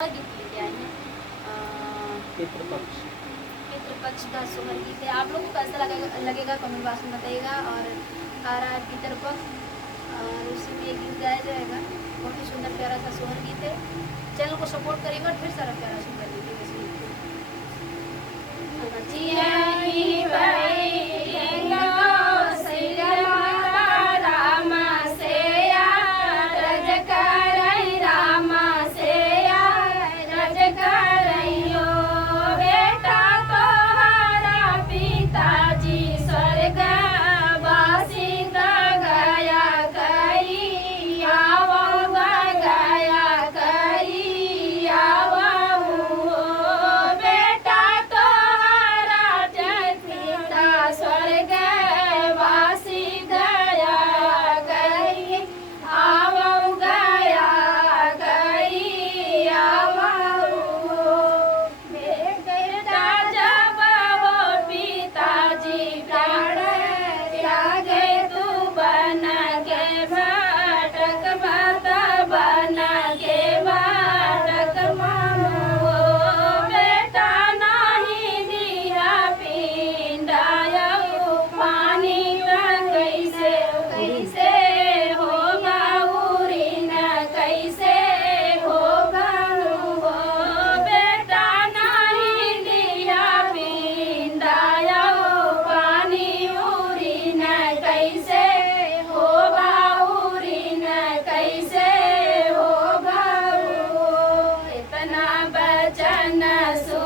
गीत लेके आए हैं पितृपक्ष पितृपक्ष का सुमर गीत है। आप लोगों को कैसा लगेगा कमेंट बॉक्स में बताइएगा। और आ रहा है पितृपक्ष और उसी में एक गीत गाया जाएगा। बहुत ही सुंदर प्यारा सा सुमर गीत है। चैनल को सपोर्ट करेगा और ढेर सारा प्यारा सुंदर गीत है इस गीत वचन